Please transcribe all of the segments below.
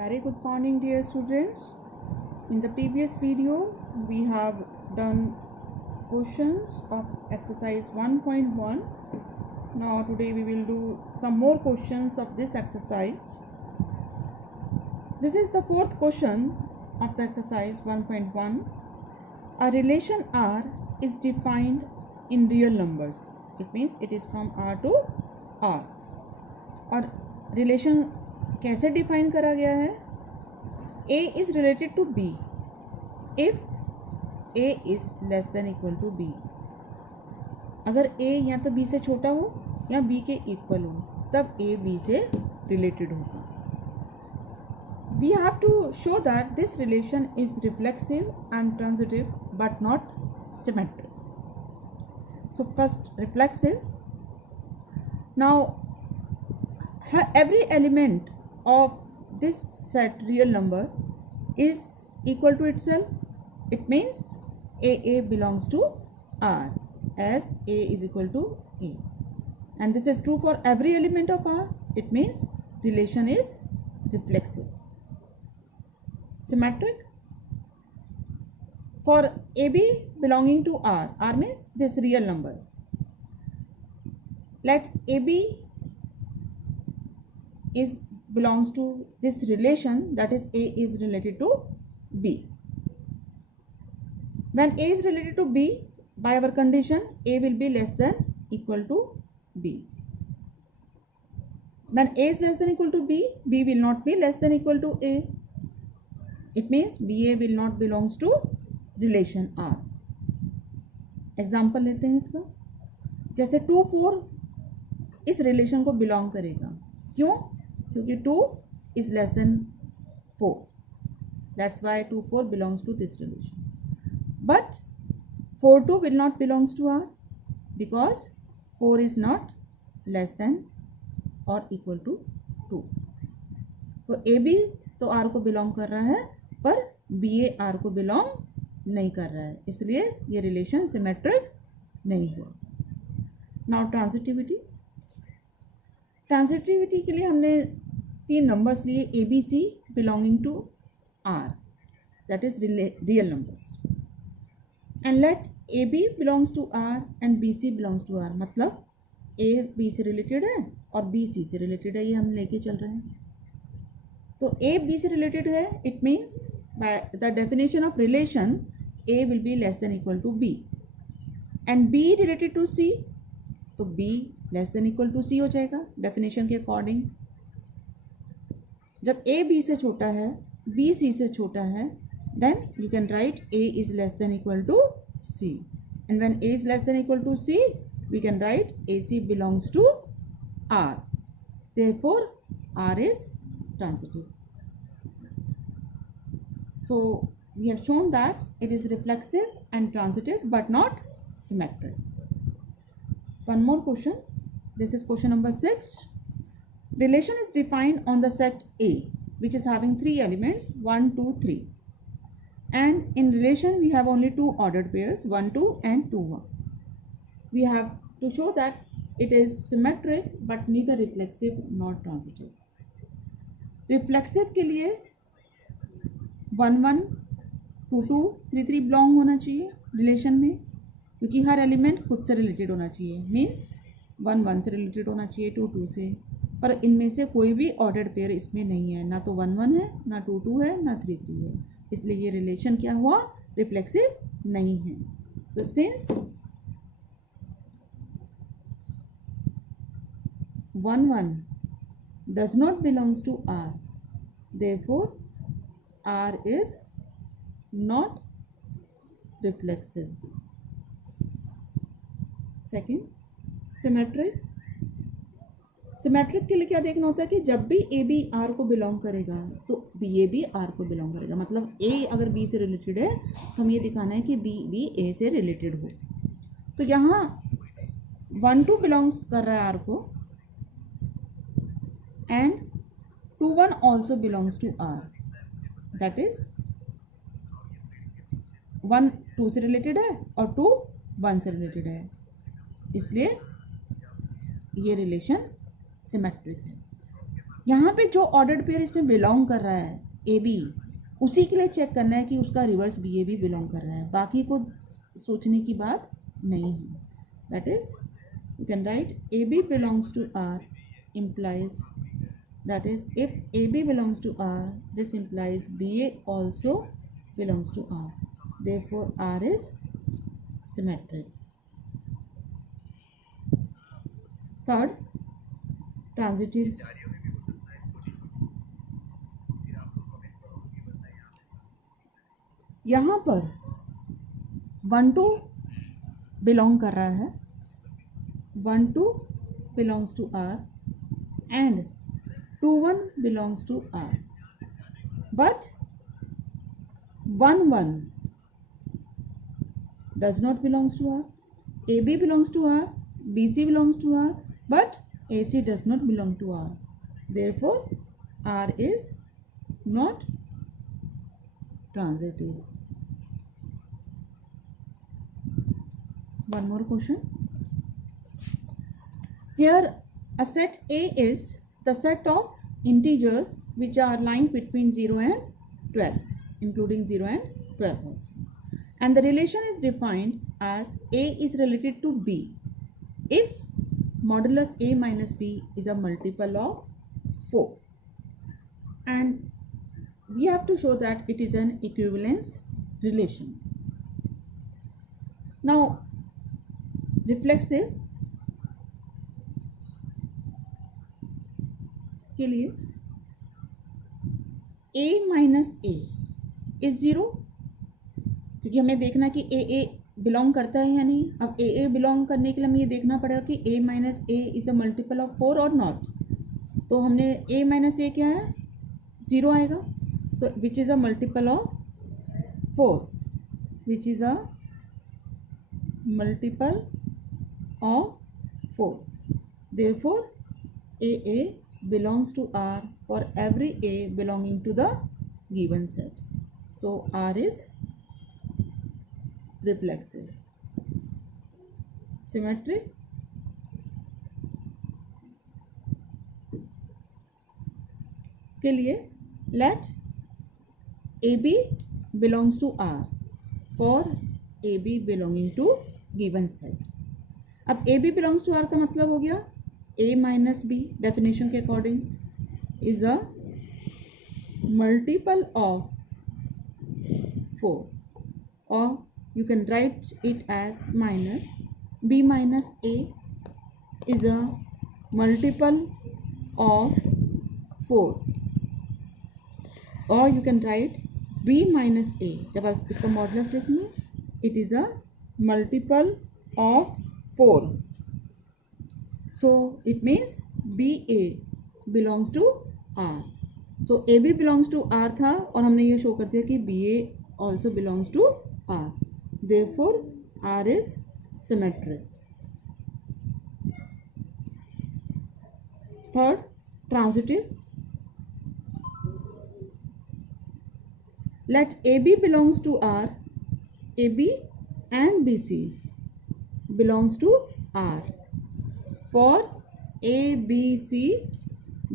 Very good morning, dear students. In the previous video we have done questions of exercise 1.1. Now today we will do some more questions of this exercise. This is the fourth question of the exercise 1.1. A relation R is defined in real numbers. It means it is from R to R. और relation कैसे define करा गया है? A is related to B if A is less than equal to B. अगर A या तो B से छोटा हो या B के इक्वल हो तब A B से रिलेटेड होगा. We have to show that this relation is reflexive and transitive but not symmetric. So first reflexive. Now every element of this set real number is equal to itself. It means AA belongs to R as A is equal to A, and this is true for every element of R. It means relation is reflexive. Symmetric. For AB belonging to R, R means this real number. Let AB belongs to this relation, that is A is related to B. When A is related to B, by our condition A will be less than equal to B. When A is less than equal to B, B will not be less than equal to A. It means BA will not belongs to relation R. Example लेते हैं इसका. जैसे 2 4 इस relation को belong करेगा. क्यों? क्योंकि 2 is less than 4. That's why 2 4 belongs to this relation. But 4 2 will not belongs to R because 4 is not less than or equal to 2. तो AB तो R को बिलोंग कर रहा है पर BA R को बिलोंग नहीं कर रहा है, इसलिए ये रिलेशन सिमेट्रिक नहीं हुआ. नाउ ट्रांसिटिविटी. ट्रांसिटिविटी के लिए हमने 3 नंबर्स लिए ABC belonging to R, that is real numbers, and let AB belongs to R and BC belongs to R. मतलब A B से रिलेटेड है और B C से रिलेटेड है, ये हम लेके चल रहे हैं. तो A B से रिलेटेड है, it means by the definition of relation A will be less than equal to B, and B related to C तो B less than equal to C हो जाएगा डेफिनेशन के अकॉर्डिंग. जब A B से छोटा है, B C से छोटा है, then you can write A is less than equal to C, and when A is less than equal to C, we can write AC belongs to R. Therefore, R is transitive. So we have shown that it is reflexive and transitive but not symmetric. One more question. This is question number 6. Relation is defined on the set A, which is having 3 elements 1 2 3, and in relation we have only 2 ordered pairs 1 2 and 2 1. We have to show that it is symmetric but neither reflexive nor transitive. Reflexive के लिए 1 1 2 2 3 3 belong होना चाहिए relation में, क्योंकि हर element खुद से related होना चाहिए. मीन्स 1 1 से रिलेटेड होना चाहिए, 2 2 से, पर इनमें से कोई भी ऑर्डर्ड पेयर इसमें नहीं है. ना तो 1 1 है, ना 2 2 है, ना 3 3 है, इसलिए ये रिलेशन क्या हुआ? रिफ्लेक्सिव नहीं है. तो since 1 1 does not belongs to R, therefore R is not reflexive. Second, symmetric. Symmetric के लिए क्या देखना होता है कि जब भी ए बी आर को बिलोंग करेगा तो बी ए भी आर को बिलोंग करेगा. मतलब ए अगर बी से रिलेटेड है तो हम ये दिखाना है कि बी भी ए से रिलेटेड हो. तो यहाँ 1 2 बिलोंग्स कर रहा है आर को and 2 1 also belongs to R, that is 1 2 से रिलेटेड है और 2 1 से रिलेटेड है, इसलिए ये रिलेशन सिमेट्रिक है. यहाँ पे जो ऑर्डर्ड पेयर इसमें बिलोंग कर रहा है ए बी, उसी के लिए चेक करना है कि उसका रिवर्स बी ए भी बिलोंग कर रहा है, बाकी को सोचने की बात नहीं है. That is you can write AB belongs to R implies, that is if AB belongs to R, this implies BA also belongs to R, therefore R is symmetric. Third, transitive. यहाँ पर 1 2 बिलोंग कर रहा है, 1 2 belongs to R and 2 1 belongs to R, but 1 1 does not belongs to R. AB belongs to R, BC belongs to R, but AC does not belong to R. Therefore, R is not transitive. One more question. Here a set A is the set of integers which are lying between 0 and 12, including 0 and 12 also. And the relation is defined as A is related to B if modulus A minus B is a multiple of 4. And we have to show that it is an equivalence relation. Now, reflexive के लिए a minus A is 0, क्योंकि हमें देखना कि ए belong करता है या नहीं. अब ए बिलोंग करने के लिए हमें ये देखना पड़ेगा कि a minus A is a multiple of 4 और नॉट. तो हमने a माइनस ए क्या है, 0 आएगा, तो which is a multiple of 4, which is a multiple of 4. Therefore a belongs to R for every A belonging to the given set. So R is reflexive. Symmetric. के लिए let AB belongs to R for AB belonging to given set. अब AB belongs to R का मतलब हो गया A minus B definition के according is a multiple of 4, or you can write it as minus B minus A is a multiple of 4, or you can write B minus A. जब आप इसका modulus लिखेंगे, it is a multiple of 4. So it means BA belongs to R. So AB belongs to R था और हमने ये show कर दिया कि BA also belongs to R. Therefore R is symmetric. Third, transitive. Let AB belongs to R, AB and BC belongs to R. For A, B, C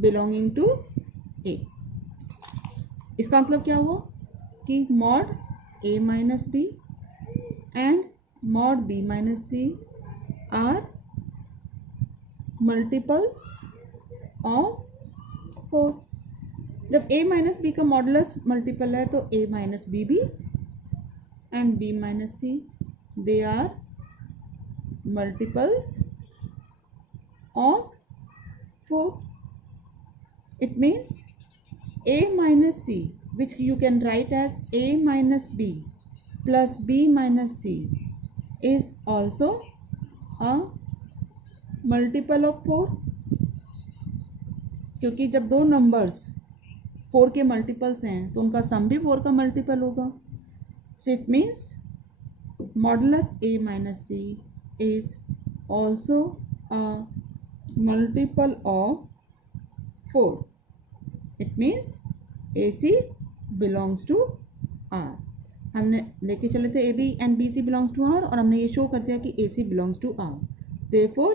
belonging to A. इसका मतलब क्या हुआ कि mod A minus B and mod B minus C are multiples of 4. जब A minus B का modulus multiple है तो A minus B भी and B minus C, they are multiples of 4. It means A minus C, which you can write as A minus B plus B minus C, is also a multiple of 4, क्योंकि जब दो numbers 4 के multiples हैं तो उनका सम भी 4 का multiple होगा. So it means modulus A minus C is also a multiple of 4. It means AC belongs to R. हमने लेके चले थे AB and BC belongs to R और हमने ये शो कर दिया कि AC belongs to R. Therefore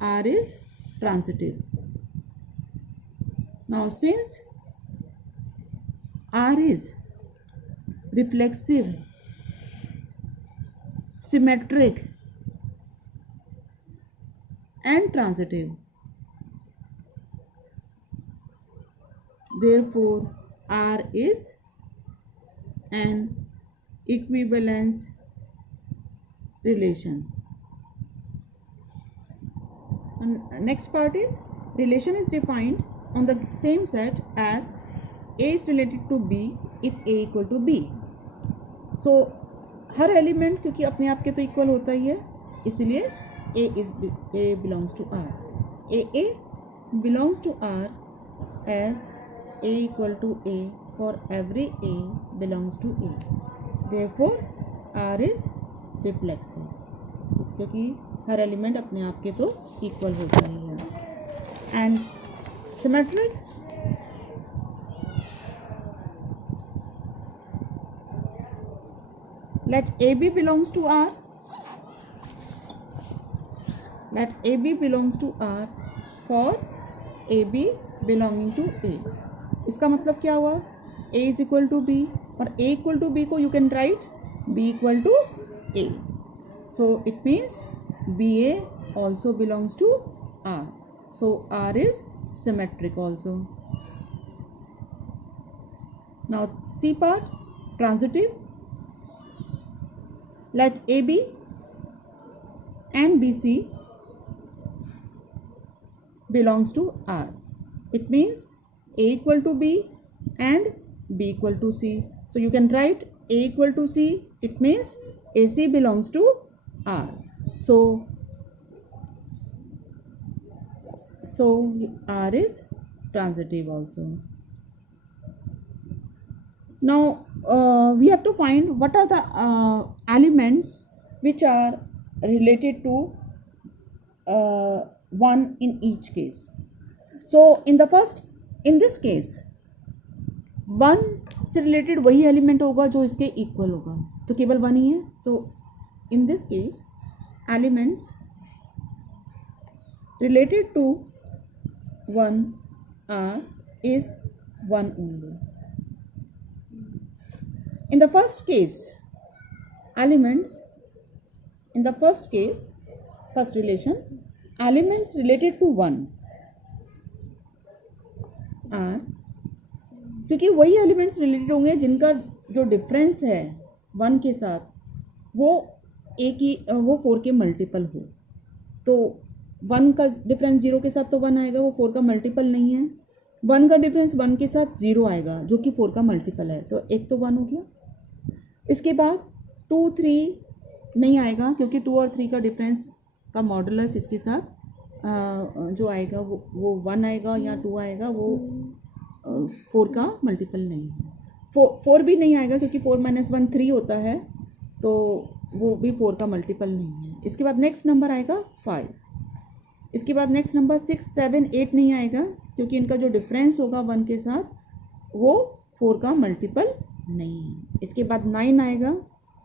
R is transitive. Now since R is reflexive, symmetric and transitive, therefore R is an equivalence relation. And next part is relation is defined on the same set as A is related to B if A equal to B. So her element क्योंकि अपने आप के तो equal होता ही है, इसलिए A belongs to R. A belongs to R as A equal to A for every A belongs to A. Therefore R is reflexive, क्योंकि हर element अपने आप के तो इक्वल होता ही है. And symmetric, let AB belongs to R. Let AB belongs to R for AB belonging to A. इसका मतलब क्या हुआ? A is equal to B और A equal to B को you can write B equal to A. So it means BA also belongs to R. So R is symmetric also. Now C part, transitive. Let AB and BC belongs to R. It means A equal to B and B equal to C. So you can write A equal to C. It means AC belongs to R. So R is transitive also. Now we have to find what are the elements which are related to 1 in each case. So in this case 1 से related वही element होगा जो इसके equal होगा, तो केवल 1 ही है. तो in this case elements related to 1 are is 1 only. In the first case, first relation, elements related to 1 are, क्योंकि वही एलिमेंट्स रिलेटेड होंगे जिनका जो डिफरेंस है 1 के साथ वो 4 के मल्टीपल हो. तो 1 का डिफरेंस 0 के साथ तो 1 आएगा, वो 4 का मल्टीपल नहीं है. 1 का डिफरेंस 1 के साथ 0 आएगा जो कि 4 का मल्टीपल है, तो एक तो 1 हो गया. इसके बाद 2, 3 नहीं आएगा क्योंकि 2 और 3 का डिफरेंस का मॉडुलस इसके साथ जो आएगा वो 1 आएगा या 2 आएगा, वो 4 का मल्टीपल नहीं है. 4 भी नहीं आएगा क्योंकि 4 - 1 3 होता है, तो वो भी 4 का मल्टीपल नहीं है. इसके बाद नेक्स्ट नंबर आएगा 5. इसके बाद नेक्स्ट नंबर 6, 7, 8 नहीं आएगा क्योंकि इनका जो डिफरेंस होगा 1 के साथ वो 4 का मल्टीपल नहीं है. इसके बाद 9 आएगा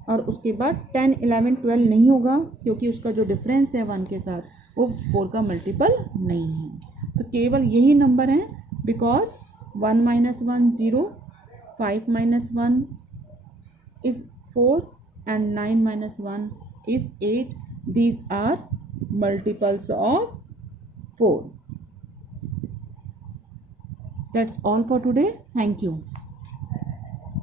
और उसके बाद 10, 11, 12 नहीं होगा क्योंकि उसका जो डिफरेंस है 1 के साथ वो 4 का मल्टीपल नहीं है. तो केवल यही नंबर हैं, because 1 - 1 0, 5 - 1 is 4 and 9 - 1 is 8. These are multiples of 4. That's all for today. Thank you.